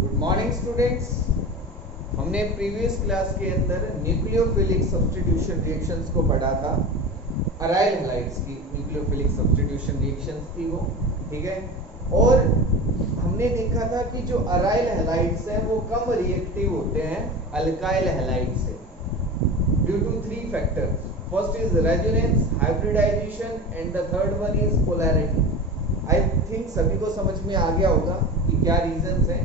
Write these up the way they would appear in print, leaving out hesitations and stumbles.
Good morning students. हमने previous class के अंदर न्यूक्लियोफिलिक सब्स्टिट्यूशन रिएक्शंस को पढ़ा था। अराइल हैलाइड्स की न्यूक्लियोफिलिक सब्स्टिट्यूशन रिएक्शंस थी वो, ठीक है। और हमने देखा था कि जो अराइल हैलाइड्स हैं वो कम रिएक्टिव होते हैं अल्काइल हैलाइड से due to 3 factors. First is resonance, hybridisation and the third one is polarity. I think सभी को समझ में आ गया होगा कि क्या रीजंस हैं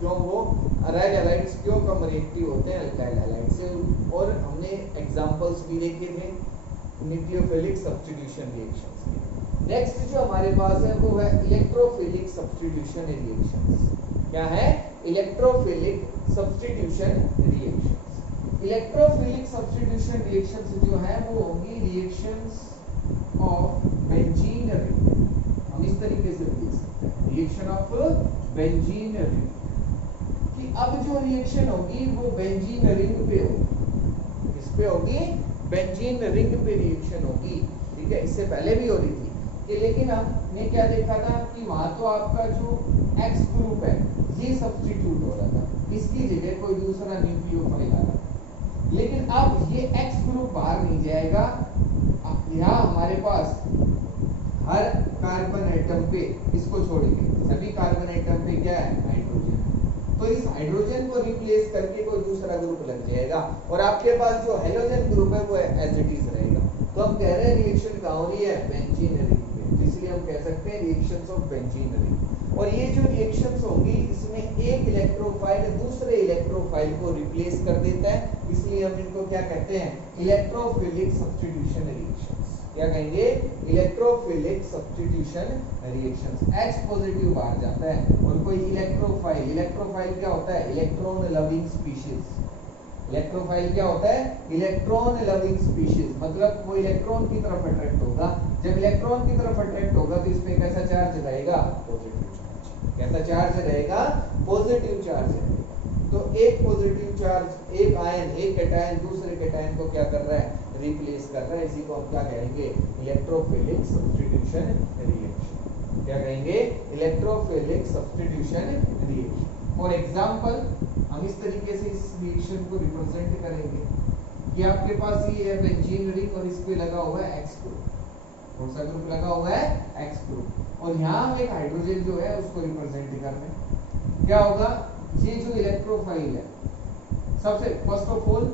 क्यों वो अराइल हैलाइड्स क्यों कम रिएक्टिव होते हैं अल्काइल हैलाइड से। और हमने एग्जांपल्स भी देखे थे न्यूक्लियोफिलिक सब्स्टिट्यूशन रिएक्शंस के। नेक्स्ट जो हमारे पास है वो है इलेक्ट्रोफिलिक सब्स्टिट्यूशन रिएक्शंस। क्या है? Electrophilic substitution reactions. Electrophilic substitution reactions जो है वो होंगी रिएक्शंस ऑफ बेंजीन रिंग। हम इस तरीके से लिख सकते हैं रिएक्शन ऑफ बेंजीन रिंग कि अब जो रिएक्शन होगी वो बेंजीन रिंग पे होगी। किस पे होगी? बेंजीन रिंग पे रिएक्शन होगी, ठीक है। इससे पहले भी हो रही थी कि लेकिन हमने क्या देखा था कि वहां तो आपका जो एक्स ग्रुप है ये सब्स्टिट्यूट हो रहा था, इसकी जगह कोई दूसरा न्यूक्लियोफाइल आ रहा था। लेकिन अब ये एक्स ग्रुप बाहर नहीं जाएगा। यहाँ हमारे पास हर कार्बन एटम पे, इसको छोड़ के सभी कार्बन एटम पे क्या है? हाइड्रोजन। तो इस हाइड्रोजन को रिप्लेस करके कोई दूसरा ग्रुप लग जाएगा और आपके पास जो हाइड्रोजन ग्रुप है वो एज इट इज रहेगा। तो हम कह रहे हैं रिएक्शन कहाँ हो रही है? बेंजीन रिंग पे। इसलिए हम कह सकते हैं रिएक्शंस ऑफ बेंजीन रिंग। और ये जो रिएक्शंस होंगी इसमें एक इलेक्ट्रोफाइल दूसरे इलेक्ट्रोफाइल को रिप्लेस कर देता है, इसलिए हम इनको क्या कहते हैं? Electrophilic substitution reactions. क्या कहेंगे? Electrophilic substitution reactions. H positive बाहर जाता है और कोई इलेक्ट्रोफाइल, इलेक्ट्रोफाइल क्या होता है? Electron loving species. इलेक्ट्रोफाइल क्या होता है? इलेक्ट्रॉन लविंग स्पीशीज, मतलब वो इलेक्ट्रॉन की तरफ अट्रैक्ट होगा। जब इलेक्ट्रॉन की तरफ अट्रैक्ट होगा तो इसमें कैसा चार्ज रहेगा? Positive charge. कैसा चार्ज रहेगा? पॉजिटिव चार्ज रहेगा। तो एक पॉजिटिव चार्ज, एक आयन, एक कैटायन दूसरे कैटायन को क्या कर रहा है? रिप्लेस कर रहा है। इसी को हम क्या कहेंगे? Electrophilic substitution reaction. क्या कहेंगे? Electrophilic substitution reaction. For example हम इस तरीके से इस रिएक्शन को रिप्रेजेंट करेंगे कि आपके पास ये है बेंजीन रिंग और इस पे लगा हुआ है एक्स ग्रुप। कौन सा ग्रुप लगा हुआ है? X group. और यहाँ हम एक हाइड्रोजन जो है उसको रिप्रेजेंट कर रहे हैं। क्या होगा? ये जो इलेक्ट्रोफाइल है, सबसे फर्स्ट ऑफ ऑल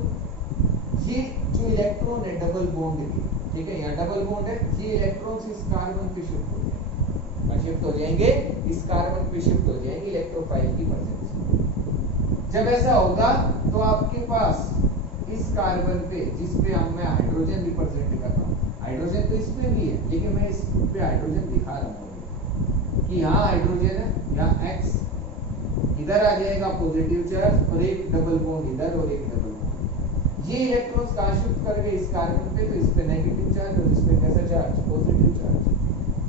ये जो इलेक्ट्रॉन है डबल बॉन्ड की, ठीक है, यहाँ डबल बॉन्ड है, ये इलेक्ट्रॉन्स इस कार्बन पे शिफ्ट हो जाएंगे। शिफ्ट हो जाएंगे, इस कार्बन पे शिफ्ट हो जाएंगे इलेक्ट्रोफाइल की प्रेजेंस में। जब ऐसा होगा तो आपके पास इस कार्बन पे, जिस पे मैं हाइड्रोजन रिप्रेजेंट कर रहा हूँ, हाइड्रोजन तो इस पे भी है लेकिन मैं इस पे हाइड्रोजन दिखा रहा हूँ कि यहाँ हाइड्रोजन है, यहाँ एक्स, इधर आ जाएगा पॉजिटिव चार्ज और एक डबल बॉन्ड इधर और एक डबल बॉन्ड। ये इलेक्ट्रॉन्स कहाँ शिफ्ट कर गए? इस कार्बन पे, तो इस पे नेगेटिव चार्ज और इस पे कैसा चार्ज? Positive charge.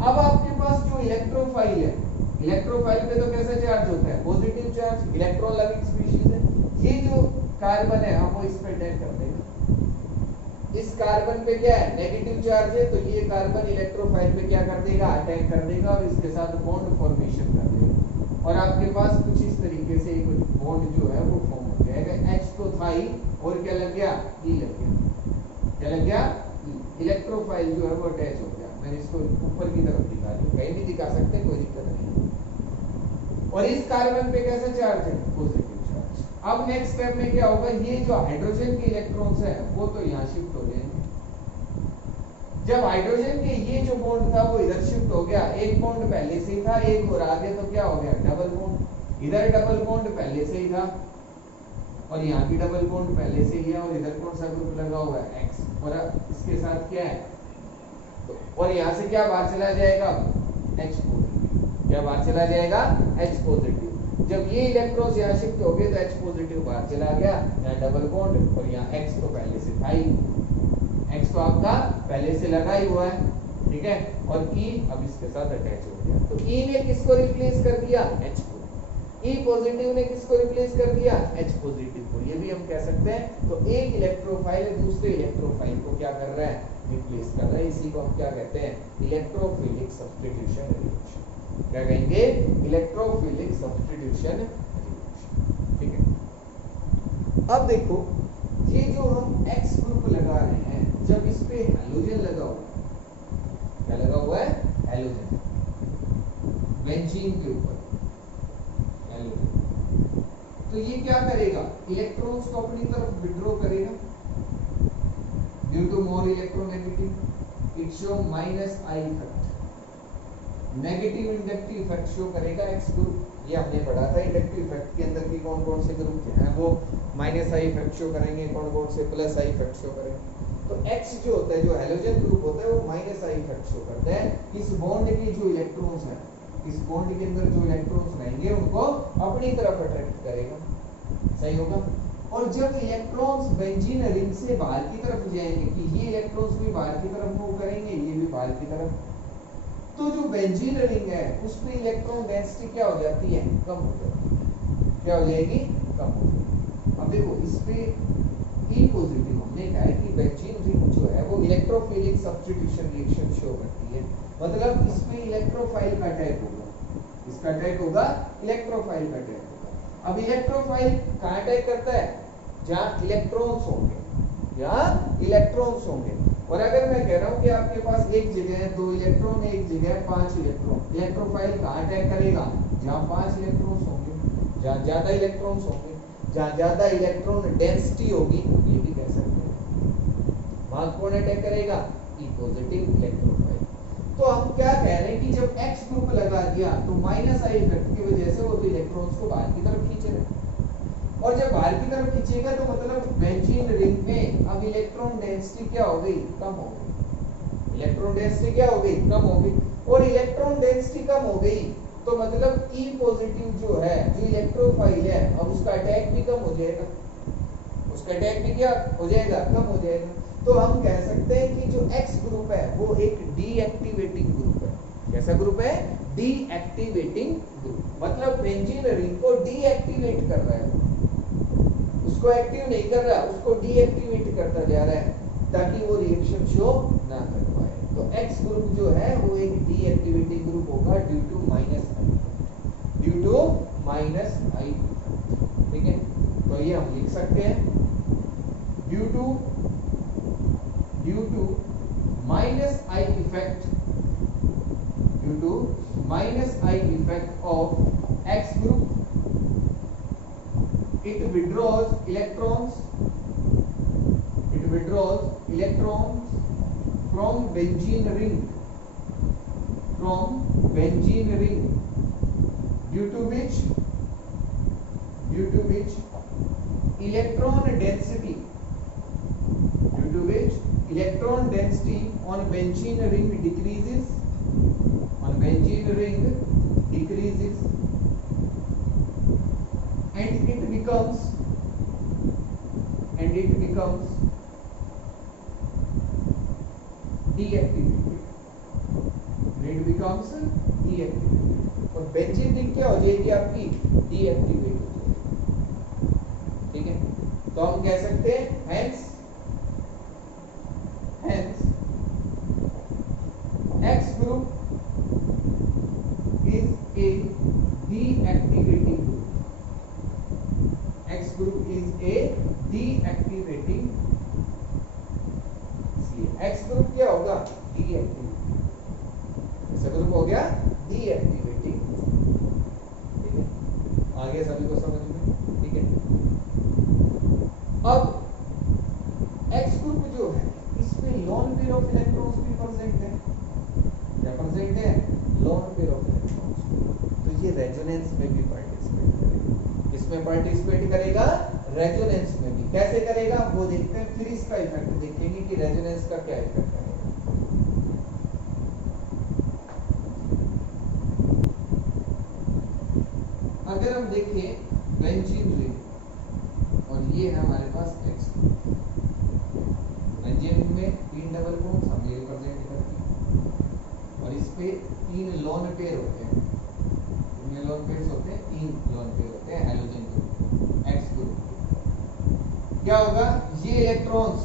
अब आपके पास जो इलेक्ट्रोफाइल है, इलेक्ट्रोफाइल पे तो कैसा चार्ज होता है? Positive charge, electron loving species है। ये जो कार्बन है हम वो इस पे अटैक कर देगा। इस कार्बन पे क्या है? नेगेटिव चार्ज है, तो ये कार्बन इलेक्ट्रोफाइल पे क्या कर देगा? अटैक कर देगा और इसके साथ बॉन्ड फॉर्मेशन कर देगा और आपके पास कुछ इस तरीके से एक बॉन्ड जो है वो फॉर्म हो जाएगा। H तो था ही और क्या लग गया? E लग गया। क्या लग गया? इलेक्ट्रोफाइल जो है वो अटैच हो गया। मैंने इसको ऊपर की तरफ दिखा दिया, कहीं भी दिखा सकते, कोई दिक्कत नहीं। और इस कार्बन पे कैसा चार्ज है? Positive charge. अब नेक्स्ट स्टेप में क्या होगा? ये जो हाइड्रोजन के इलेक्ट्रॉन्स है वो तो यहाँ शिफ्ट हो जाएंगे। जब हाइड्रोजन के ये जो बॉन्ड था वो इधर शिफ्ट हो गया, एक बॉन्ड पहले से ही था, एक और आगे, तो क्या हो गया? Double bond. इधर डबल बॉन्ड पहले से ही था और यहाँ भी डबल बॉन्ड पहले से ही है और इधर कौन सा ग्रुप लगा हुआ है? एक्स। और इसके साथ क्या है? और यहाँ से क्या बाहर चला जाएगा? H positive. क्या बाहर चला जाएगा? H positive. जब ये इलेक्ट्रॉन्स यहाँ शिफ्ट हो गए तो H पॉजिटिव बाहर चला गया, यहाँ डबल बॉन्ड और यहाँ X तो पहले से था ही, X तो आपका पहले से लगा ही हुआ है, ठीक है। और E अब इसके साथ अटैच हो गया, तो E ने किसको रिप्लेस कर दिया? H को। E पॉजिटिव ने किसको रिप्लेस कर दिया? H पॉजिटिव को। ये भी हम कह सकते हैं। तो एक इलेक्ट्रोफाइल दूसरे इलेक्ट्रोफाइल को क्या कर रहा है? रिप्लेस कर रहा है। इसी को हम क्या कहते हैं? Electrophilic substitution reaction. क्या कहेंगे? Electrophilic substitution reaction. ठीक है। अब देखो ये जो हम X ग्रुप लगा रहे हैं, जब इस पे हैलोजन लगा हुआ है, क्या लगा हुआ है? हैलोजन, बेंजीन के ऊपर हैलोजन, तो ये क्या करेगा? इलेक्ट्रॉन्स को अपनी तरफ विड्रॉ करेगा due to more electronegative. It show minus I effect, negative inductive effect show करेगा एक्स ग्रुप। ये हमने पढ़ा था इंडक्टिव इफेक्ट के अंदर की कौन कौन से ग्रुप हैं, वो माइनस आई इफेक्ट शो करेंगे, कौन कौन से प्लस आई इफेक्ट शो करेंगे। तो एक्स जो होता है, जो हैलोजन ग्रुप होता है, वो माइनस आई इफेक्ट शो करता है। इस बॉन्ड के जो इलेक्ट्रॉन्स हैं, इस बॉन्ड के अंदर जो इलेक्ट्रॉन्स रहेंगे उनको अपनी तरफ अट्रैक्ट करेगा, सही होगा। और जब इलेक्ट्रॉन्स बेंजीन रिंग से बाहर की तरफ जाएंगे, कि ये इलेक्ट्रॉन्स भी बाहर की तरफ मूव करेंगे, ये भी बाहर की तरफ, तो जो बेंजीन रिंग है उस पे इलेक्ट्रॉन डेंसिटी क्या हो जाती है? कम हो जाती है। क्या हो जाएगी? कम हो जाएगी। अब देखो इस पे ई पॉजिटिव हमने कहा है कि बेंजीन रिंग जो है वो इलेक्ट्रोफिलिक सब्स्टिट्यूशन रिएक्शन शो करती है, मतलब इस पे इलेक्ट्रोफाइल का अटैक होगा, इसका अटैक होगा, इलेक्ट्रोफाइल का अटैक होगा। अब इलेक्ट्रोफाइल कहाँ अटैक करता है? जहाँ इलेक्ट्रॉन्स होंगे, जहाँ इलेक्ट्रॉन्स होंगे। और अगर मैं कह रहा हूं कि आपके पास एक जगह है 2 इलेक्ट्रॉन, एक जगह है 5 इलेक्ट्रॉन, इलेक्ट्रोफाइल कहाँ अटैक करेगा? जहाँ 5 इलेक्ट्रॉन्स होंगे, जहाँ ज्यादा इलेक्ट्रॉन्स होंगे, जहाँ ज्यादा इलेक्ट्रॉन डेंसिटी होगी, ये भी कह सकते हैं। वहां कौन अटैक करेगा? ई पॉजिटिव इलेक्ट्रोफाइल। तो हम क्या कह रहे हैं कि जब एक्स ग्रुप लगा दिया तो माइनस आई इफेक्ट की वजह से वो तो इलेक्ट्रॉन्स को बाहर की तरफ खींच रहे, और जब बाहर की तरफ खींचेगा तो मतलब बेंजीन रिंग में अब इलेक्ट्रॉन डेंसिटी क्या हो गई? कम हो गई। इलेक्ट्रॉन डेंसिटी क्या हो गई? कम हो गई। और इलेक्ट्रॉन डेंसिटी कम हो गई तो मतलब ई पॉजिटिव जो है, जो इलेक्ट्रोफाइल है, अब उसका अटैक भी कम हो जाएगा, उसका अटैक भी क्या हो जाएगा? कम हो जाएगा। तो हम कह सकते हैं कि जो एक्स ग्रुप है वो एक डीएक्टिवेटिंग ग्रुप है। कैसा ग्रुप है? डीएक्टिवेटिंग ग्रुप, मतलब बेंजीन रिंग को डीएक्टिवेट कर रहा है, उसको एक्टिव नहीं कर रहा, उसको डीएक्टिवेट करता जा रहा है ताकि वो रिएक्शन शो ना कर पाए। तो एक्स ग्रुप जो है वो एक डीएक्टिवेटिंग ग्रुप होगा due to minus I, due to minus I, ठीक है। तो ये हम लिख सकते हैं due to minus I effect, due to minus I effect of X group, it withdraws electrons from benzene ring, due to which electron density on benzene ring decreases, and it becomes deactivated, और benzene ring क्या हो जाएगी? आपकी deactivate हो जाएगी, ठीक है। तो हम कह सकते हैं hence X group is a deactivating group. X group is a deactivating, इसलिए X group क्या होगा? डीएक्टिवेटिंग। ऐसा ग्रुप हो गया डीएक्टिवेटिंग, ठीक है। आगे सभी को समझ में, ठीक है। अब X ग्रुप जो है इसमें लोन पेयर ऑफ इलेक्ट्रॉन्स भी प्रेजेंट है। क्या प्रेजेंट है? Lone pair of electrons. तो ये रेजोनेंस में भी पार्टिसिपेट करेगा। इसमें पार्टिसिपेट करेगा, रेजोनेंस में भी। कैसे करेगा वो देखते हैं, फिर इसका इफेक्ट देखेंगे कि रेजोनेंस का क्या इफेक्ट है। अगर हम देखें बेंजीन रिंग और ये है हमारे पास एक्स, बेंजीन रिंग में 3 डबल बॉन्ड्स हम ये रिप्रेजेंट करते हैं और इस पे 3 लोन पेयर होते हैं। कितने लोन पेयर्स होते हैं? 3 लोन पेयर होते हैं हैलोजन ग्रुप, एक्स ग्रुप। क्या होगा? ये इलेक्ट्रॉन्स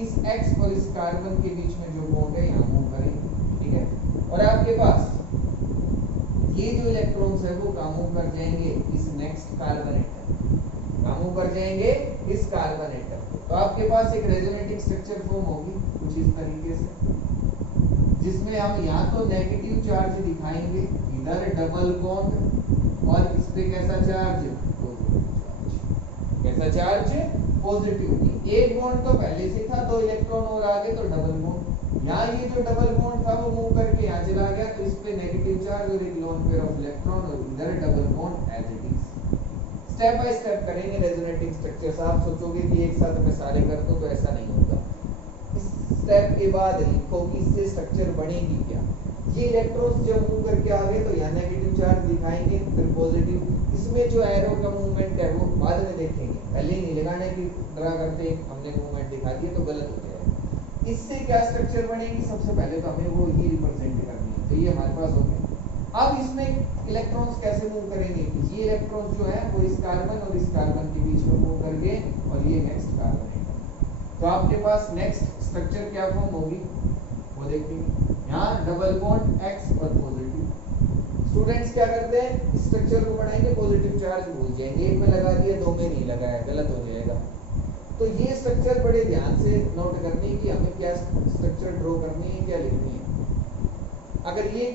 इस एक्स और इस कार्बन के बीच में जो बॉन्ड है यहाँ मूव करेंगे, ठीक है। और आपके पास ये जो इलेक्ट्रॉन्स है वो काम कर जाएंगे इस नेक्स्ट कार्बन एटम, काम कर जाएंगे इस कार्बन एटम। तो आपके पास एक रेजोनेटिंग स्ट्रक्चर फॉर्म होगी कुछ इस तरीके से, जिसमें हम यहाँ तो नेगेटिव चार्ज दिखाएंगे, इधर डबल बॉन्ड और इस पे कैसा चार्ज, कैसा चार्ज, पॉजिटिव। एक बॉन्ड तो पहले से था, 2 इलेक्ट्रॉन और आगे तो डबल बॉन्ड। यहाँ ये जो डबल बॉन्ड था वो मूव करके यहाँ चला गया, तो इस पे नेगेटिव चार्ज और एक लोन पेयर ऑफ इलेक्ट्रॉन और इधर double bond as it is. Step by step करेंगे रेजोनेटिंग स्ट्रक्चर्स। आप सोचोगे कि एक साथ मैं सारे कर दूं, तो ऐसा नहीं होगा। इस स्टेप के बाद लिखो कि इससे स्ट्रक्चर बनेगी क्या। ये इलेक्ट्रॉन्स जब मूव करके आ गए तो यहाँ नेगेटिव चार्ज दिखाएंगे, फिर पॉजिटिव। इसमें जो एरो का मूवमेंट है वो बाद में देखेंगे, पहले नहीं लगाने की तरह करते हमने मूवमेंट दिखा दिया तो गलत हो जाएगा। इससे क्या स्ट्रक्चर बनेगी, सबसे पहले तो हमें वो ही रिप्रेजेंट करनी है। तो ये हमारे पास हो गया। अब इसमें इलेक्ट्रॉन्स कैसे मूव करेंगे, ये इलेक्ट्रॉन्स जो है वो इस कार्बन और इस कार्बन के बीच में मूव करके और ये नेक्स्ट कार्बन है। तो आपके पास नेक्स्ट स्ट्रक्चर क्या फॉर्म होगी वो देखेंगे। यहाँ डबल बॉन्ड X और पॉजिटिव। स्टूडेंट्स क्या करते हैं, स्ट्रक्चर को बनाएंगे, पॉजिटिव चार्ज भूल जाएंगे, एक में लगा दिया, 2 में नहीं लगाया, गलत हो जाएगा। तो ये स्ट्रक्चर बड़े ध्यान से नोट करनी है कि हमें क्या स्ट्रक्चर ड्रॉ करनी है, क्या लिखनी है। अगर ये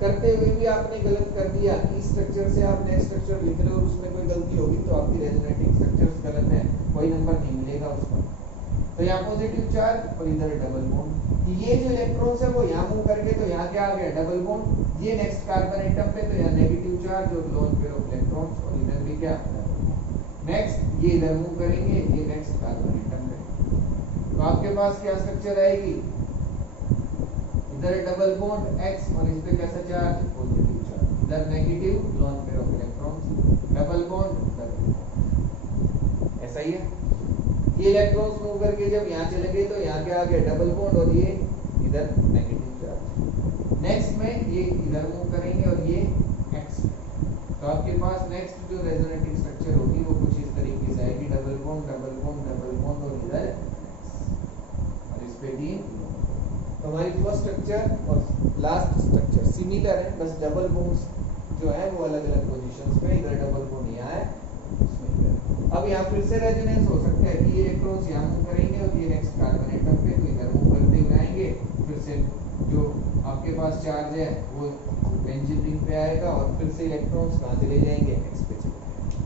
करते हुए भी आपने गलत कर दिया, इस स्ट्रक्चर से आप नेक्स्ट स्ट्रक्चर लिख रहे हो और उसमें कोई गलती होगी तो आपकी रेजोनेटिंग स्ट्रक्चर्स गलत है, कोई नंबर नहीं मिलेगा उसका। तो यहाँ पॉजिटिव चार्ज और इधर डबल बॉन्ड। ये जो इलेक्ट्रॉन्स है वो यहाँ मूव करके तो यहाँ क्या आ गया, डबल बॉन्ड। ये नेक्स्ट कार्बन एटम पे तो यहाँ नेगेटिव चार्ज और लोन पेयर ऑफ इलेक्ट्रॉन्स, और इधर भी क्या नेक्स्ट ये इधर मूव करेंगे, ये नेक्स्ट कार्बन एटम पे। तो आपके पास क्या स्ट्रक्चर आएगी, इधर डबल बॉन्ड X और इस पे कैसा चार्ज, पॉजिटिव चार्ज, इधर negative lone pair of electrons, double bond double bond. ऐसा ही है। ये इलेक्ट्रॉन्स मूव करके जब यहाँ चले गए तो यहाँ क्या आ गया, डबल बॉन्ड और ये इधर नेगेटिव चार्ज। नेक्स्ट में ये इधर मूव करेंगे और ये X। तो आपके पास नेक्स्ट जो रेजोनेटिंग स्ट्रक्चर होगी वो कुछ इस तरीके से आएगी, double bond double bond double bond और इधर और इस पे 3। तो हमारी फर्स्ट स्ट्रक्चर और लास्ट स्ट्रक्चर सिमिलर है, बस डबल बॉन्ड्स जो है वो अलग अलग पोजीशंस पे, इधर डबल बॉन्ड यहाँ है, अब यहाँ फिर से रेजोनेंस हो सकता है कि ये इलेक्ट्रॉन्स यहाँ मूव करेंगे और ये नेक्स्ट कार्बन एटम पे तो इधर मूव करते हुए आएंगे, फिर से जो आपके पास चार्ज है वो बेंजीन रिंग पे आएगा और फिर से इलेक्ट्रॉन्स कहाँ चले जाएंगे, X पे चले जाएंगे।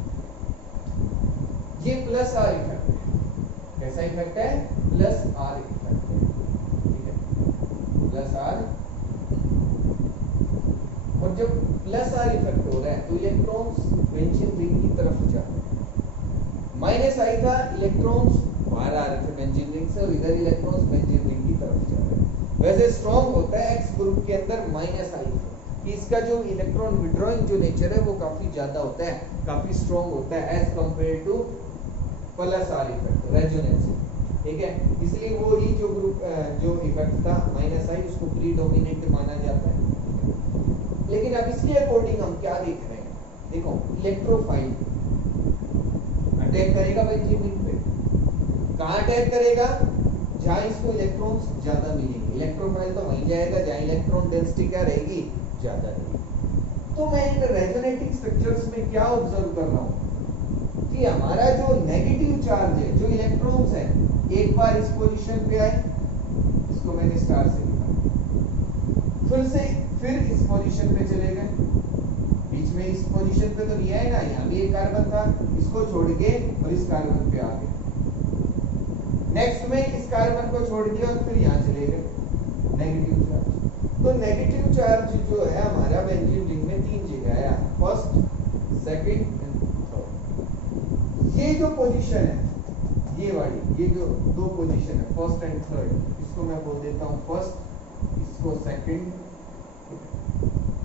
ये प्लस आर इफेक्ट है। कैसा इफेक्ट है, प्लस आर इफेक्ट है, ठीक है, प्लस आर। और जब प्लस आर इफेक्ट हो रहा है तो इलेक्ट्रॉन्स बेंजीन रिंग की तरफ जा रहे हैं। माइनस आई था, इलेक्ट्रॉन्स बाहर आ रहे थे बेंजीन रिंग से और इधर इलेक्ट्रॉन्स बेंजीन रिंग की तरफ जा रहे हैं। वैसे स्ट्रॉन्ग होता है X ग्रुप के अंदर माइनस आई कि इसका जो इलेक्ट्रॉन विड्रॉइंग जो नेचर है वो काफी ज्यादा होता है, काफी स्ट्रॉन्ग होता है as compare to plus R effect resonance. ठीक है, इसलिए वो ही जो ग्रुप जो इफेक्ट था माइनस आई उसको प्रीडोमिनेंट माना जाता है। लेकिन अब इसके अकॉर्डिंग हम क्या देख रहे हैं, देखो इलेक्ट्रोफाइल अटैक करेगा बेंजीन रिंग पे, कहाँ अटैक करेगा, जहाँ इसको इलेक्ट्रॉन्स ज्यादा मिलेंगे। इलेक्ट्रोफाइल तो वहीं जाएगा जहाँ इलेक्ट्रॉन डेंसिटी क्या रहेगी, ज्यादा रहेगी। तो मैं इन रेजोनेटिंग स्ट्रक्चर्स में क्या ऑब्जर्व कर रहा हूँ कि हमारा जो नेगेटिव चार्ज है, जो इलेक्ट्रॉन्स है, एक बार इस पोजीशन पे आए, इसको मैंने स्टार से लिखा, फिर इस पोजीशन पे चले गए, बीच में इस पोजीशन पे तो नहीं आए ना, यहाँ भी एक कार्बन था, इसको छोड़ के और इस कार्बन पे आ गए। नेक्स्ट में इस कार्बन को छोड़ दिया और फिर यहाँ चले गए, नेगेटिव चार्ज। तो नेगेटिव चार्ज जो है हमारा बेंजीन रिंग में 3 जगह है, फर्स्ट, सेकंड एंड थर्ड। ये जो पोजीशन है, ये वाली, ये जो 2 पोजीशन है फर्स्ट एंड थर्ड, इसको मैं बोल देता हूँ फर्स्ट, इसको सेकंड,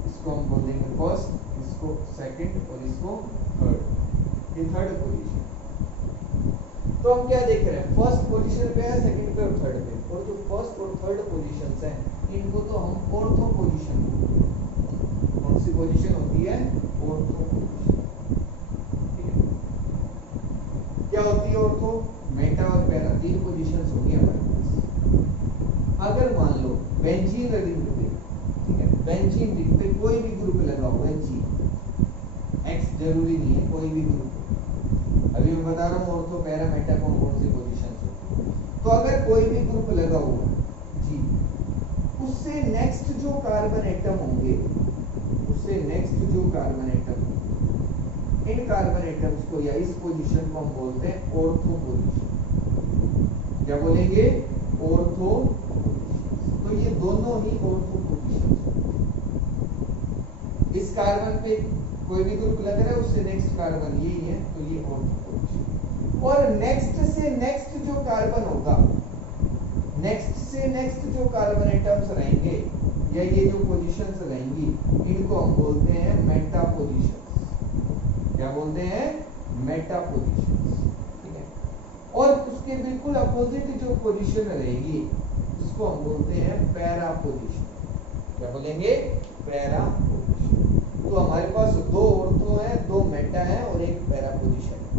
इसको हम बोल देंगे फर्स्ट, इसको सेकंड और इसको थर्ड। ये थर्ड पोजीशन। तो हम क्या देख रहे हैं, फर्स्ट पोजीशन पे है, सेकंड पे और थर्ड पे। और जो फर्स्ट और थर्ड पोजीशंस हैं इनको तो हम ऑर्थो पोजीशन, कौन सी पोजीशन होती है, ऑर्थो पोजीशन। ठीक है, क्या होती है ऑर्थो, मेटा और पैरा, 3 पोजीशंस होगी हमारे पास। अगर मान लो बेंजीन रिंग पे, ठीक है, बेंजीन रिंग पे कोई भी ग्रुप लगा हुआ एक्स जरूरी नहीं है, कोई भी ग्रुप। अभी मैं बता रहा हूँ ऑर्थो पैरा मेटा कौन कौन सी पोजीशंस होती है। तो अगर कोई भी ग्रुप लगा हुआ जी, उससे नेक्स्ट जो कार्बन एटम होंगे, उससे नेक्स्ट जो कार्बन एटम, इन कार्बन एटम्स को या इस पोजीशन को हम बोलते हैं ऑर्थो पोजीशन। क्या बोलेंगे? ऑर्थो। तो ये दोनों ही ऑर्थो पोजीशन। इस कार्बन पे कोई भी ग्रुप लग रहा है, उससे नेक्स्ट कार्बन यही है, तो ये ऑर्थो पोजीशन। और नेक्स्ट से नेक्स्ट जो कार्बन होगा, नेक्स्ट से नेक्स्ट जो कार्बन एटम्स रहेंगे या ये जो पोजीशंस रहेंगी, इनको हम बोलते हैं मेटा पोजीशंस। क्या बोलते हैं? Meta positions. ठीक है। और उसके बिल्कुल अपोजिट जो पोजीशन रहेगी, जिसको हम बोलते हैं पैरा पोजीशन। क्या बोलेंगे? Para position. तो हमारे पास दो ऑर्थो है, दो मेटा है और एक पैरा पोजीशन है।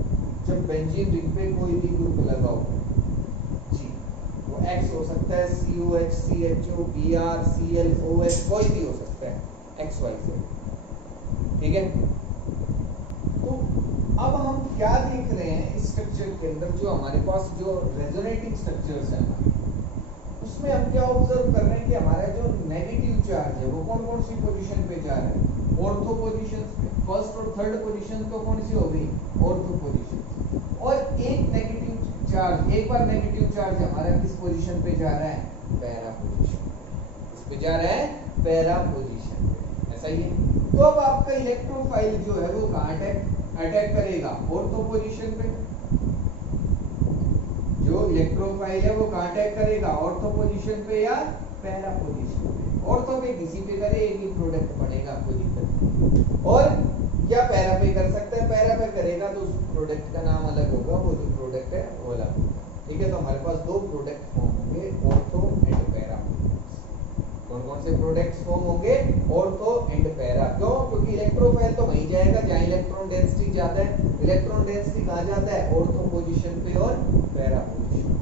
जब बेंजीन रिंग पे कोई भी ग्रुप लगा हो जी, वो एक्स हो सकता है, COH, CHO, Br, Cl, OH, कोई भी हो सकता है, एक्स वाई से। ठीक है। तो अब हम क्या देख रहे हैं इस स्ट्रक्चर के अंदर, जो हमारे पास जो रेजोनेटिंग स्ट्रक्चर्स है हमारे, उसमें हम क्या ऑब्जर्व कर रहे हैं कि हमारा जो नेगेटिव चार्ज है वो कौन कौन सी पोजीशन पे जा रहा है? ऑर्थो पोजीशंस पे। फर्स्ट और थर्ड पोजीशन तो कौन सी हो गई? Ortho position. और एक नेगेटिव चार्ज, एक बार नेगेटिव चार्ज हमारा किस पोजीशन पे जा रहा है? Para position. किस पे जा रहा है? पैरा पोजीशन पे। ऐसा ही है। तो अब आपका इलेक्ट्रोफाइल जो है वो कहाँ अटैक करेगा? ऑर्थो पोजीशन पे। जो इलेक्ट्रोफाइल है वो कहाँ अटैक करेगा? ऑर्थो पोजीशन पे या पैरा पोजीशन पे। ऑर्थो पे किसी पे करे, एक ही प्रोडक्ट बनेगा, कोई दिक्कत नहीं। और या पैरा पे कर सकता है, पैरा पे करेगा तो उस प्रोडक्ट का नाम अलग होगा, वो जो प्रोडक्ट है वो अलग होगा। ठीक है। तो हमारे पास दो प्रोडक्ट फॉर्म होंगे, ऑर्थो एंड पैरा। कौन कौन से प्रोडक्ट्स फॉर्म होंगे? Ortho and para. क्यों? क्योंकि इलेक्ट्रोफाइल तो वहीं जाएगा जहां इलेक्ट्रॉन डेंसिटी ज्यादा है। इलेक्ट्रॉन डेंसिटी कहां जाता है? ऑर्थो पोजीशन पे और पैरा पोजीशन।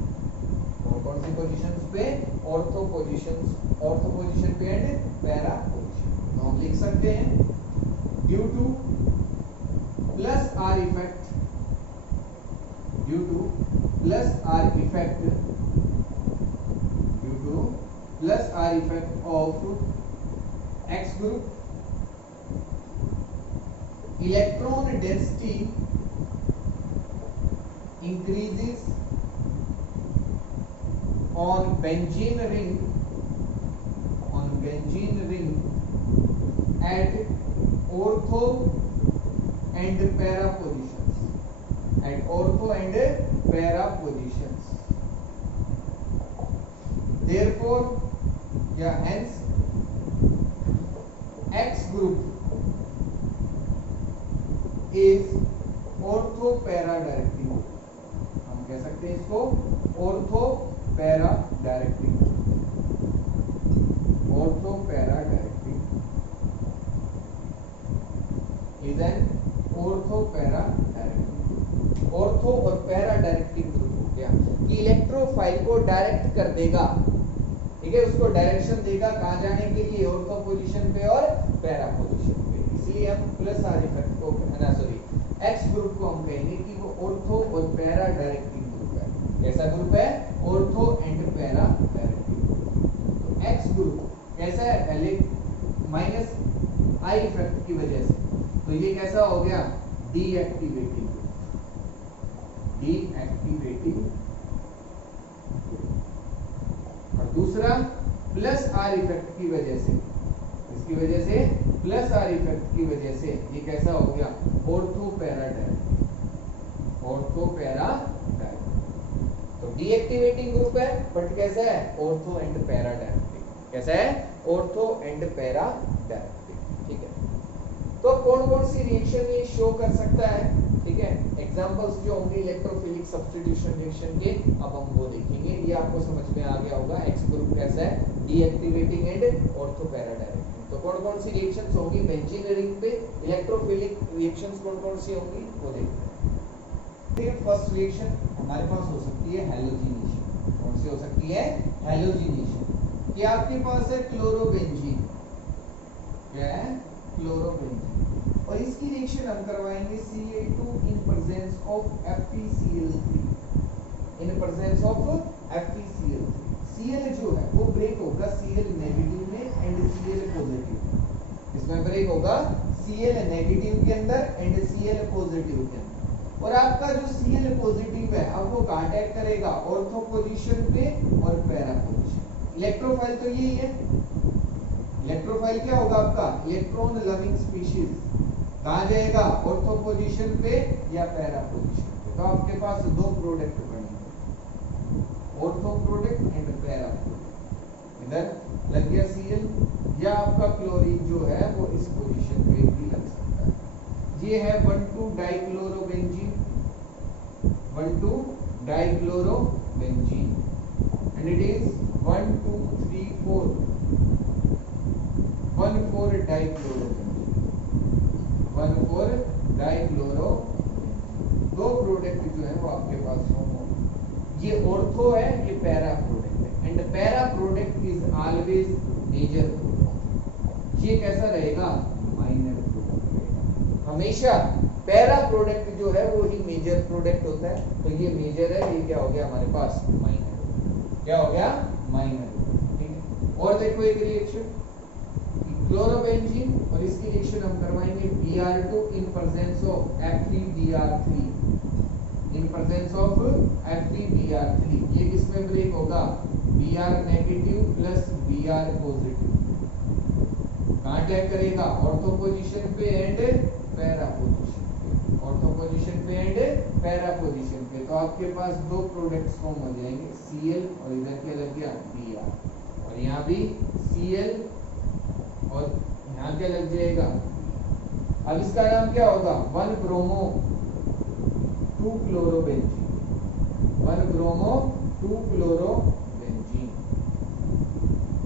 कौन सी पोजीशंस पे? ऑर्थो पोजीशंस, ऑर्थो पोजीशन पे एंड पैरा पोजीशन। तो हम लिख सकते हैं due to plus R effect, due to plus R effect, due to plus R effect of X group, electron density increases on benzene ring at ortho and para positions, at ortho and para positions. Therefore, hence X group is ortho para directing. हम कह सकते हैं इसको ortho para directing, ortho para directing is an ortho para directing. Ortho और para directing group हो गया कि electrophile को डायरेक्ट कर देगा। ठीक है। उसको डायरेक्शन देगा कहां जाने के लिए? ऑर्थो पोजीशन पे और पैरा पोजीशन पे। इसलिए हम प्लस आर इफेक्ट को एक्स ग्रुप को हम कहेंगे कि वो ऑर्थो और पैरा डायरेक्टिंग ग्रुप है। कैसा ग्रुप है? Ortho and para directing group. तो एक्स ग्रुप कैसा है? पहले माइनस आई इफेक्ट की वजह से, तो ये कैसा हो गया? Deactivating, deactivating. और दूसरा प्लस आर इफेक्ट की वजह से, इसकी वजह से प्लस आर इफेक्ट की वजह से ये कैसा हो गया? Ortho para directing, ortho para directing. तो डीएक्टिवेटिंग ग्रुप है बट कैसा है? Ortho and para directing. कैसा है? Ortho and para directing. ठीक है। तो कौन कौन सी रिएक्शन ये शो कर सकता है? ठीक है। एग्जांपल्स जो होंगे इलेक्ट्रोफिलिक सब्स्टिट्यूशन रिएक्शन के, अब हम वो देखेंगे। ये आपको समझ में आ गया होगा एक्स ग्रुप कैसा है, deactivating and ortho para directing. तो कौन कौन सी रिएक्शंस होंगी बेंजीन रिंग पे? इलेक्ट्रोफिलिक रिएक्शंस कौन कौन सी होंगी वो देखते हैं। फर्स्ट रिएक्शन हमारे पास हो सकती है हैलोजिनेशन। कौन सी हो सकती है? हैलोजिनेशन। कि आपके पास है क्लोरोबेंजीन, क्या है? क्लोरोबेंजीन। और इसकी रिएक्शन हम करवाएंगे Ca2 in presence of FeCl3, in presence of FeCl3। Cl जो है वो ब्रेक होगा Cl नेगेटिव में एंड Cl पॉजिटिव। इसमें ब्रेक होगा Cl नेगेटिव के अंदर एंड Cl पॉजिटिव के अंदर। और आपका जो Cl पॉजिटिव है अब वो कहाँ अटैक करेगा, ऑर्थो पोजीशन पे और पैरा पोजीशन। इलेक्ट्रोफाइल तो यही है। इलेक्ट्रोफाइल क्या होगा आपका, इलेक्ट्रॉन लविंग स्पीशीज। कहाँ जाएगा, ऑर्थो पोजीशन पे या पैरा पोजीशन पे। तो आपके पास दो प्रोडक्ट बनेंगे, ortho product and para product. इधर लग गया Cl, या आपका क्लोरीन जो है वो इस पोजीशन पे भी लग सकता है। ये है 1,2 dichlorobenzene, 1,2 dichlorobenzene and it is 1 2 3 4 1,4 dichlorobenzene, 1,4 dichlorobenzene. दो प्रोडक्ट जो है वो आपके पास होंगे। ये ऑर्थो है, ये पैरा प्रोडक्ट है and para product is always major product. ये कैसा रहेगा, माइनर प्रोडक्ट रहेगा। हमेशा पैरा प्रोडक्ट जो है वो ही मेजर प्रोडक्ट होता है। तो ये मेजर है, ये क्या हो गया हमारे पास, माइनर। क्या हो गया, माइनर। ठीक है। और देखो एक रिएक्शन क्लोरोबेंजीन और इसकी रिएक्शन हम करवाएंगे Br2 in presence of Fe3Br3, in presence of Fe3Br3। ये किसमें ब्रेक होगा, Br negative plus Br positive. कहाँ अटैक करेगा, ऑर्थो पोजीशन पे एंड पैरा पोजीशन पे, ऑर्थो पोजीशन पे एंड पैरा पोजीशन पे। तो आपके पास दो प्रोडक्ट्स फॉर्म हो जाएंगे, Cl और इधर क्या लग गया, Br, और यहाँ भी Cl और यहाँ क्या लग जाएगा। अब इसका नाम क्या होगा, 1 ब्रोमो 2 क्लोरोबेंजीन, 1 ब्रोमो 2 क्लोरोबेंजीन।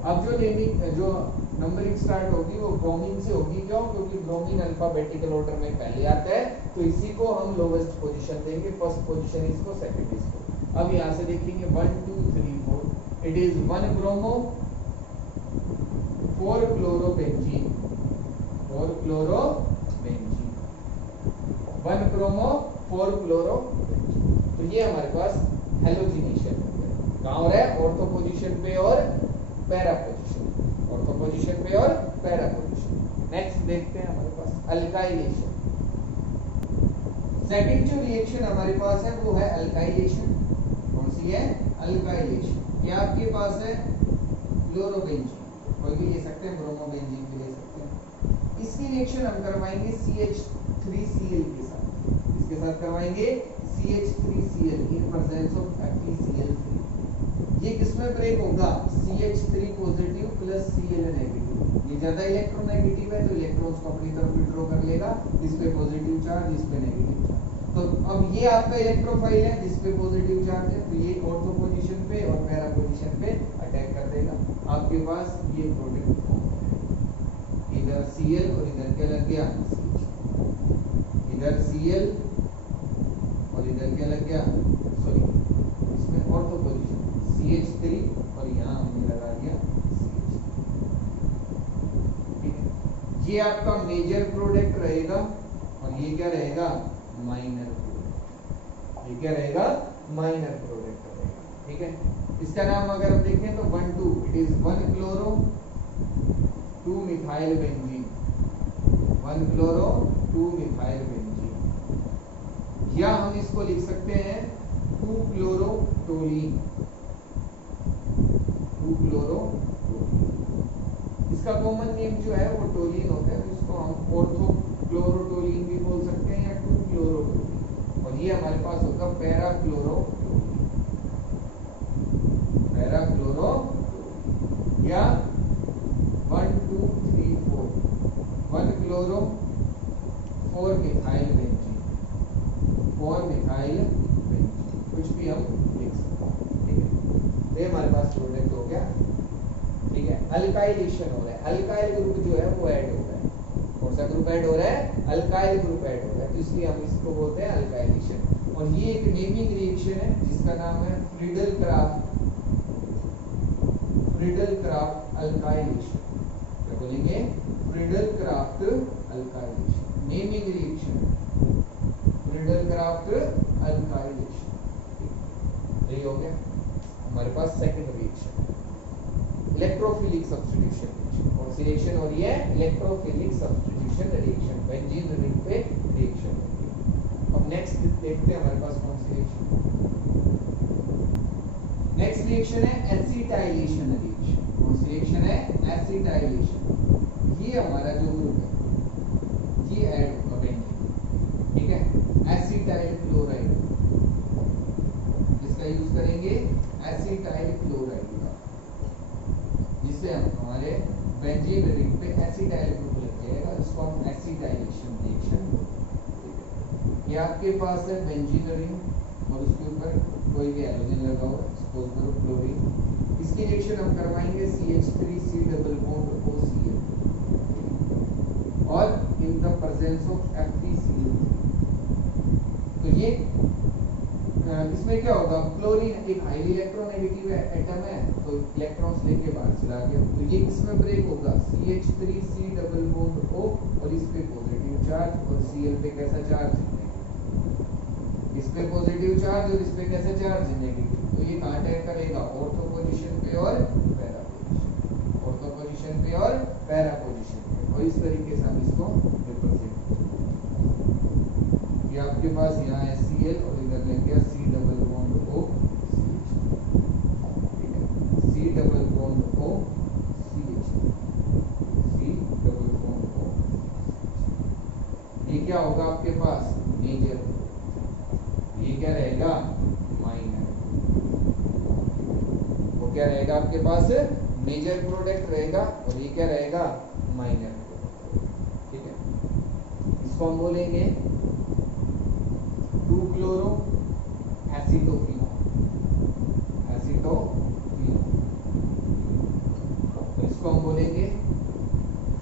अब जो नेमिंग, जो नंबरिंग स्टार्ट होगी वो ब्रोमीन से होगी। क्यों, क्योंकि ब्रोमीन अल्फाबेटिकल ऑर्डर में पहले आता है, तो इसी को हम लोवेस्ट पोजीशन देंगे, फर्स्ट पोजीशन इसको, सेकंड इसको। अब यहाँ से देखेंगे 1 2 3 4, it is 1 bromo 4 chlorobenzene, 4 chlorobenzene, 1 bromo 4 chlorobenzene. तो ये हमारे पास हेलोजिनेशन कहाँ हो रहा है, ऑर्थो पोजीशन पे और पैरा पोजीशन, ऑर्थो पोजीशन पे और पैरा पोजीशन। नेक्स्ट देखते हैं हमारे पास अल्काइलेशन। सेकंड जो रिएक्शन हमारे पास है वो है अल्काइलेशन। कौन सी है, अल्काइलेशन। ये आपके पास है क्लोरोबेंजीन, कोई भी ले सकते हैं, ब्रोमोबेंजीन भी ले सकते हैं। इसकी रिएक्शन हम करवाएंगे CH3Cl के साथ। इसके साथ करवाएंगे CH3Cl in presence of FeCl3। ये किसमें ब्रेक होगा, CH3 positive plus Cl negative. ये ज्यादा इलेक्ट्रोनेगेटिव है तो इलेक्ट्रॉन्स को अपनी तरफ विड्रॉ कर लेगा, इस पे पॉजिटिव चार्ज, इस पे नेगेटिव चार्ज। तो अब ये आपका इलेक्ट्रोफाइल है जिस पे पॉजिटिव चार्ज है, तो ये ऑर्थो पोजीशन पे और पैरा पोजीशन पे अटैक कर देगा। आपके पास ये प्रोडक्ट इधर Cl और इधर क्या लग गया, इधर Cl और इधर क्या लग गया, सॉरी इसमें ऑर्थो पोजीशन CH3 और यहाँ हमने लगा दिया CH3। ठीक है, ये आपका मेजर प्रोडक्ट रहेगा और ये क्या रहेगा, माइनर प्रोडक्ट। ये क्या रहेगा, माइनर प्रोडक्ट रहेगा। ठीक है, इसका नाम अगर हम देखें तो 1 2, it is 1 chloro 2 methyl benzene, 1 chloro 2 methyl benzene. या हम इसको लिख सकते हैं 2 क्लोरो टोलीन, 2 क्लोरो टोलीन। इसका कॉमन नेम जो है वो टोलीन होता है, तो इसको हम ऑर्थो क्लोरोटोलीन भी बोल सकते हैं या 2 क्लोरोटोलीन। और ये हमारे पास होगा पैरा क्लोरोटोलीन, पैरा क्लोरोटोलीन या 1 2 3 4, 1 chloro 4 methyl benzene, 4 methyl benzene, कुछ भी हम लिख सकते हैं। ठीक है, तो ये हमारे पास प्रोडक्ट हो गया। ठीक है, अल्काइलेशन हो रहा है, अल्काइल ग्रुप जो है वो ऐड हो रहा है। कौन सा ग्रुप ऐड हो रहा है, अल्काइल ग्रुप ऐड हो रहा है, तो इसलिए हम इसको बोलते हैं अल्काइलेशन। और ये एक नेमिंग रिएक्शन है जिसका नाम है फ्रीडल-क्राफ्ट, फ्रीडल-क्राफ्ट अल्काइलेशन। क्या बोलेंगे, Friedel Crafts alkylation. Naming reaction, Friedel Crafts alkylation. ये हो गया हमारे पास second reaction, electrophilic substitution reaction. और रिएक्शन हो रही है electrophilic substitution reaction, benzene ring पे रिएक्शन। अब नेक्स्ट देखते हैं हमारे पास कौन सी रिएक्शन। नेक्स्ट रिएक्शन है एसिटाइलेशन रिएक्शन। कौन सी रिएक्शन है? एसिटाइलेशन। ये हमारा जो ग्रुप है ये ऐड होगा बेंजीन, ठीक है, एसिटाइल क्लोराइड, जिसका यूज करेंगे एसिटाइल क्लोराइड का, जिससे हम हमारे बेंजीन रिंग पे एसिटाइल ग्रुप लग जाएगा, इसको हम एसिटाइलेशन रिएक्शन। ये आपके पास है बेंजीन रिंग और उसके ऊपर कोई भी हैलोजन लगा हुआ है, सपोज करो क्लोरीन। इसकी रिएक्शन हम करवाएंगे CH3C डबल बॉन्ड OCl और in the presence of FeCl। तो ये इसमें क्या होगा, क्लोरीन एक हाईली इलेक्ट्रोनेगेटिव एटम है, तो इलेक्ट्रॉन्स लेके बाहर चला गया, तो ये किसमें ब्रेक होगा, CH3C डबल बॉन्ड O और इस पे पॉजिटिव चार्ज और Cl पे कैसा चार्ज, इस पे पॉजिटिव चार्ज और इस पे कैसा चार्ज नेगेटिव। तो ये कहां अटैक करेगा, ऑर्थो पोजीशन पे और पैरा पोजीशन, ऑर्थो पोजीशन पे और पैरा पोजीशन पे। और इस तरीके से हम इसको रिप्रेजेंट, ये आपके पास यहाँ है Cl और इधर लेंगे C double bond O CH, ठीक है, C double bond O CH, C double bond O। ये क्या होगा आपके पास, मेजर, ये क्या रहेगा, माइनर। वो क्या रहेगा आपके पास, मेजर प्रोडक्ट रहेगा और ये क्या रहेगा, माइनर, ठीक है। इसको हम बोलेंगे 2-क्लोरो एसिटोफिनोल, एसिटोफिनोल। इसको हम बोलेंगे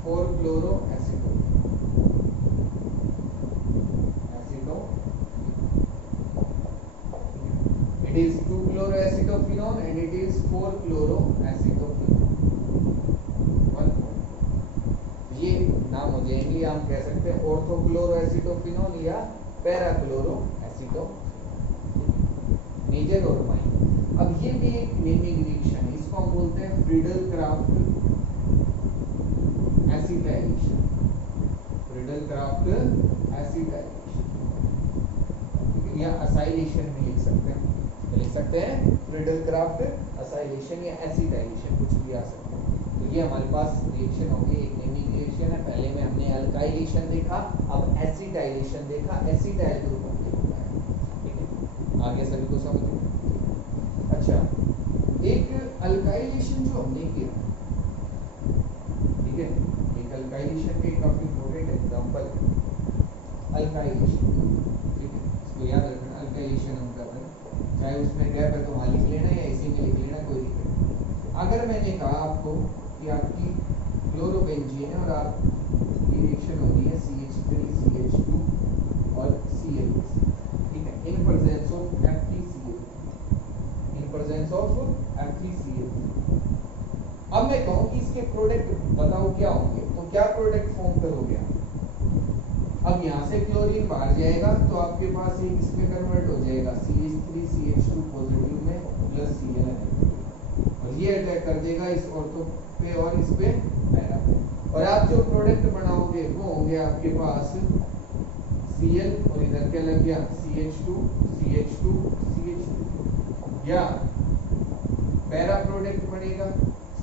4-क्लोरो एसिटोफिनोल, it is 2-chloroacetophenone and it is 4-chloroacetophenone। ये नाम हो जाएंगे, हम कह सकते हैं ऑर्थोक्लोरोएसिटोफिनोल या पैराक्लोरोएसिटोफिनोल, मेजर और माइनर। अब ये भी एक नेमिंग रिएक्शन है, इसको हम बोलते हैं Friedel craft acetylation, Friedel craft acetylation या असाइलेशन भी लिख सकते हैं, फ्रीडल क्राफ्ट असाइलेशन या एसिटाइलेशन, कुछ भी आ सकता है। तो ये हमारे पास रिएक्शन होगी, एक नेमिंग रिएक्शन है। पहले में हमने अल्काइलेशन देखा, अब एसिटाइलेशन देखा, एसिटाइल ग्रुप हमने देखा है, ठीक है, आगे सभी को समझ में। अच्छा, एक अल्काइलेशन जो हमने किया, ठीक है, एक अल्काइलेशन के काफी इंपॉर्टेंट एग्जांपल अल्काइलेशन, ठीक है, इसको याद रखना, अल्काइलेशन हम कर रहे हैं, चाहे उसमें गैप है तो वहां लिख लेना या इसी में लिख लेना, कोई दिक्कत नहीं। अगर मैंने कहा आपको कि आपकी क्लोरोबेंजीन है और आपकी रिएक्शन हो रही है CH3CH2 और Cl, ठीक है, in presence of FeCl, in presence of FeCl। अब मैं कहूं कि इसके प्रोडक्ट बताओ क्या होंगे, तो क्या प्रोडक्ट फॉर्म करोगे आप? अब यहाँ से क्लोरीन बाहर जाएगा तो आपके पास एक इसमें कन्वर्ट हो जाएगा CH3CH2 पॉजिटिव में प्लस Cl, और ये अटैक कर देगा इस ऑर्थो पे और इस पे पैरा पे, और आप जो प्रोडक्ट बनाओगे वो होंगे आपके पास Cl और इधर क्या लग गया CH2 CH2 CH2, या पैरा प्रोडक्ट बनेगा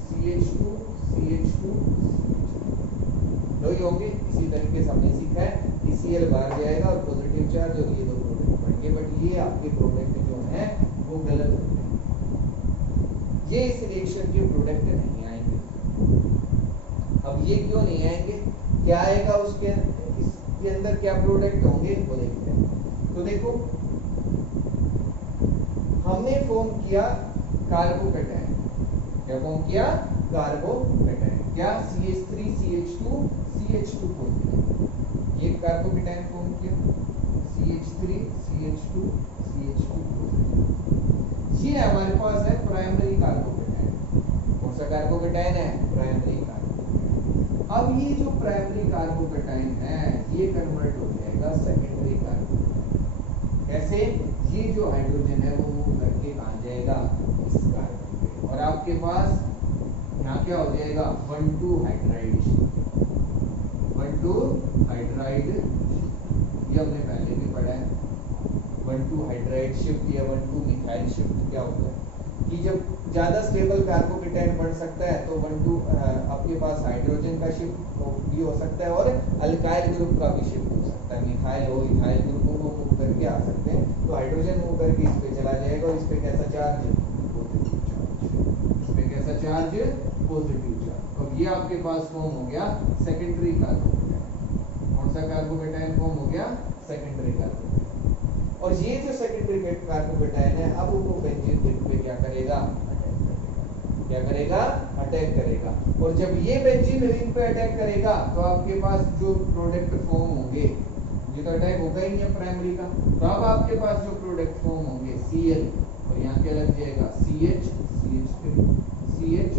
CH2 CH2 ही होंगे। इसी तरीके से हमने सीखा है कि Cl बाहर जाएगा और पॉजिटिव चार्ज और ये दो प्रोडक्ट बनेंगे, बट ये आपके प्रोडक्ट जो हैं वो गलत होते हैं, ये इस रिएक्शन के प्रोडक्ट नहीं आएंगे। अब ये क्यों नहीं आएंगे, क्या आएगा उसके, इसके अंदर क्या प्रोडक्ट होंगे वो देखते हैं। तो देखो हमने फॉर्म किया कार्बोकैटायन, क्या फॉर्म किया, कार्बोकैटायन, क्या CH3CH2 CH2 पॉजिटिव, ये कार्बोकैटायन फॉर्म किया CH3CH2 CH2 पॉजिटिव। ये हमारे पास है प्राइमरी कार्बोकैटायन, कौन सा कार्बोकैटायन है, प्राइमरी कार्बोकैटायन। अब ये जो प्राइमरी कार्बोकैटायन है ये कन्वर्ट हो जाएगा सेकेंडरी कार्बन। कैसे? ये जो हाइड्रोजन है वो मूव करके कहाँ जाएगा, इस कार्बन पे, और आपके पास यहाँ क्या हो जाएगा, 1,2 हाइड्राइड शिफ्ट। 1,2 हाइड्राइड, ये हमने पहले भी पढ़ा है। 1,2 हाइड्राइड शिफ्ट या 1,2 मिथाइल शिफ्ट क्या होता है कि जब ज्यादा स्टेबल कार्बोकेटाइन बन सकता है तो 1,2 आपके पास हाइड्रोजन का शिफ्ट भी हो सकता है और अल्काइल ग्रुप का भी शिफ्ट हो सकता है। मिथाइल हो, इथाइल ग्रुप को मूव करके आ सकते हैं, तो हाइड्रोजन मूव करके इस पे चला जाएगा और इस पे कैसा चार्ज, पॉजिटिव चार्ज। इस पे कैसा चार्ज, पॉजिटिव चार्ज। और ये आपके पास फॉर्म हो गया सेकेंडरी कार्बोकेटाइन। कौन सा कार्बोकेटाइन फॉर्म हो गया, सेकेंडरी कार्बोकेटाइन। और ये जो सेकेंडरी कार्बोकेटाइन है अब वो बेंजीन रिंग पे क्या करेगा, क्या करेगा, अटैक करेगा। और जब ये बेंजीन रिंग पे अटैक करेगा तो आपके पास जो प्रोडक्ट फॉर्म होंगे, ये तो अटैक होगा ही नहीं प्राइमरी का, तो अब आपके पास जो प्रोडक्ट फॉर्म होंगे Cl, और यहाँ क्या लग जाएगा CH, CH3, CH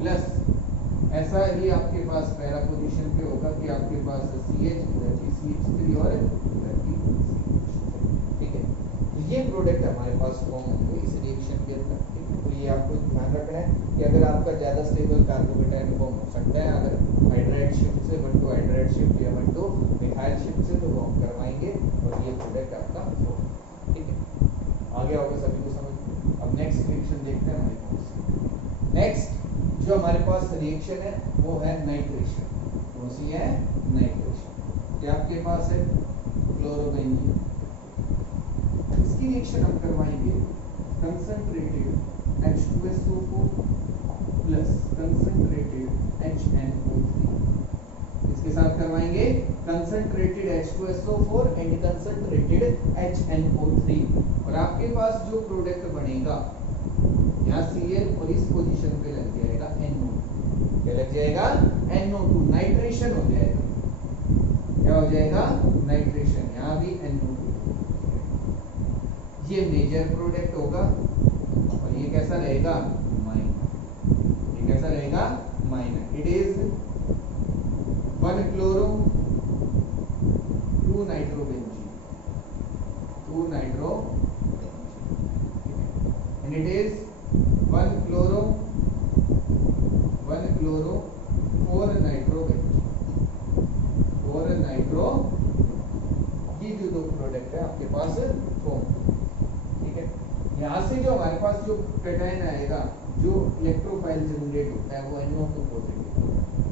प्लस, ऐसा ही आपके पास पैरा पोजीशन पे होगा कि आपके पास CH, इधर की CH3 और इधर की CH, ठीक है। तो ये प्रोडक्ट हमारे पास फॉर्म होंगे इस रिएक्शन के अंदर, ठीक है। तो ये आपको ध्यान रखना है कि अगर आपका ज्यादा स्टेबल कार्बोकेटाइन फॉर्म हो सकता है अगर हाइड्राइड शिफ्ट से 1,2 हाइड्राइड शिफ्ट या 1,2 मिथाइल शिफ्ट से, तो वो हम करवाएंगे और ये प्रोडक्ट आपका फॉर्म, ठीक है। आगे होगा सभी को समझ। अब नेक्स्ट रिएक्शन देखते हैं हमारे पास। नेक्स्ट जो हमारे पास रिएक्शन है वो है नाइट्रेशन। कौन सी है, नाइट्रेशन। क्या आपके पास है क्लोरोबेंजीन, इसकी रिएक्शन हम करवाएंगे concentrated H2SO4 plus concentrated HNO3। इसके साथ करवाएंगे concentrated H2SO4 and concentrated HNO3, और आपके पास जो प्रोडक्ट बनेगा यहाँ Cl और इस पोजीशन पे लग जाएगा NO2। क्या लग जाएगा, NO2, नाइट्रेशन हो जाएगा। क्या हो जाएगा, नाइट्रेशन। यहाँ भी NO2, ये मेजर प्रोडक्ट होगा और ये कैसा रहेगा, माइनर। ये कैसा रहेगा, minor. It is 1 chloro 2 nitrobenzene, 2 nitrobenzene, and it is 1 chloro 4 nitrobenzene, 4 nitro. ये जो दो प्रोडक्ट है आपके पास फॉर्म, ठीक है। यहाँ से जो हमारे पास जो कैटायन आएगा, जो इलेक्ट्रोफाइल जनरेट होता है वो NO2 पॉजिटिव।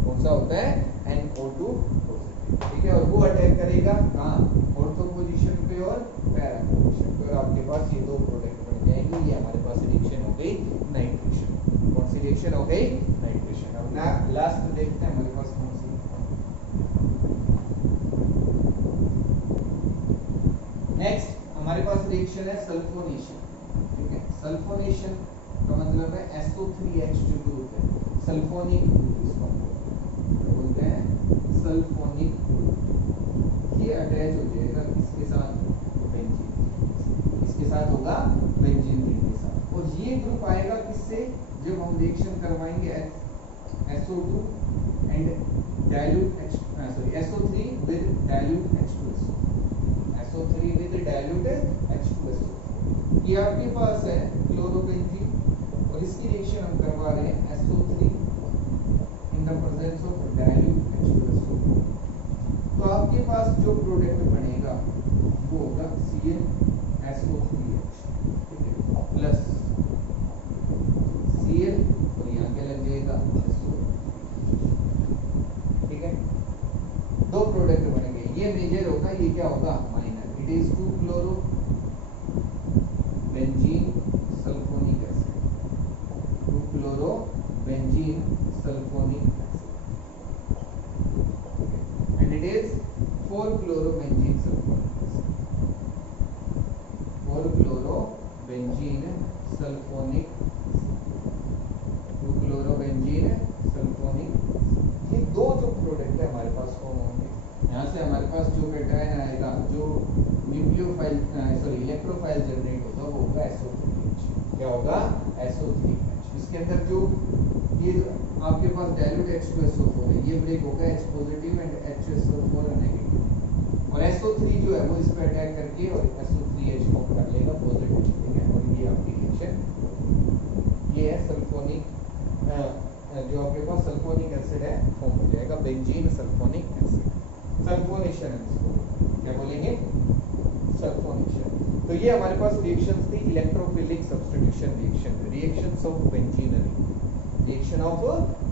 कौन सा होता है, NO2 पॉजिटिव, ठीक है। और वो अटैक करेगा कहाँ, ऑर्थो पोजीशन पे और पैरा पोजीशन पे, और आपके पास ये दो प्रोडक्ट बन जाएंगे। ये हमारे पास रिएक्शन हो गई नाइट्रेशन। कौन सी रिएक्शन हो गई, नाइट्रेशन। अब ना लास्ट देखते हैं हमारे पास कौन सी। नेक्स्ट हमारे पास रिएक्शन है सल्फोनेशन, ठीक है। सल्फोनेशन का मतलब है SO3H जो ग्रुप है, सल्फोनिक ग्रुप इसको बोलते हैं, सल्फोनिक ग्रुप। ये अटैच हो जाएगा किसके साथ, बेंजीन। इसके साथ होगा बेंजीन रिंग के साथ। और ये ग्रुप आएगा किससे, जब हम रिएक्शन करवाएंगे SO2 and dilute SO3 with dilute H2SO, SO3 with dilute H2SO। ये आपके पास है क्लोरोबेंजीन और इसकी रिएक्शन हम करवा रहे हैं SO3 in the presence of dilute H2SO। तो आपके पास जो प्रोडक्ट बनेगा वो होगा CnSO3H, ठीक है, प्लस Cl और यहाँ क्या लग जाएगा SO, ठीक है। दो प्रोडक्ट बनेंगे, ये मेजर होगा, ये क्या होगा, minor. It is 2 chloro benzene sulphonic acid, 2 chloro benzene sulphonic acid, and it is 4 chloro benzene sulphonic acid, 4 chloro benzene sulphonic, 2 chloro benzene sulphonic. ये दो जो प्रोडक्ट है हमारे पास फॉर्म होंगे। यहाँ से हमारे पास जो कैटायन आएगा, जो न्यूक्लियोफाइल इलेक्ट्रोफाइल जनरेट होगा वो होगा SO3H। क्या होगा, SO3H। इसके अंदर जो ये आपके पास डाइल्यूट H2SO4 है, ये ब्रेक होगा H positive and HSO4 negative, और SO3 जो है वो इस पे अटैक करके और SO3H फॉर्म कर लेगा पॉजिटिव, ठीक है। और ये आपकी रिएक्शन ये है सल्फोनिक, जो आपके पास सल्फोनिक एसिड है फॉर्म हो जाएगा, बेंजीन सल्फोनिक एसिड, सल्फोनेशन क्या बोलेंगे, सल्फोनेशन। तो ये हमारे पास रिएक्शंस थी electrophilic substitution reaction, reactions of benzene, reaction of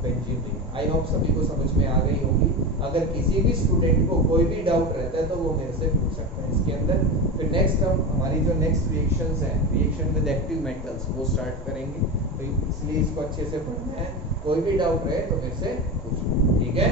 benzene. I hope सभी को समझ में आ गई होगी। अगर किसी भी स्टूडेंट को कोई भी डाउट रहता है तो वो मेरे से पूछ सकता है इसके अंदर। फिर नेक्स्ट हम हमारी जो नेक्स्ट रिएक्शंस हैं, रिएक्शन विद एक्टिव मेटल्स, वो स्टार्ट करेंगे, तो इसलिए इसको अच्छे से पढ़ना है। कोई भी डाउट रहे तो मेरे से पूछो, ठीक है।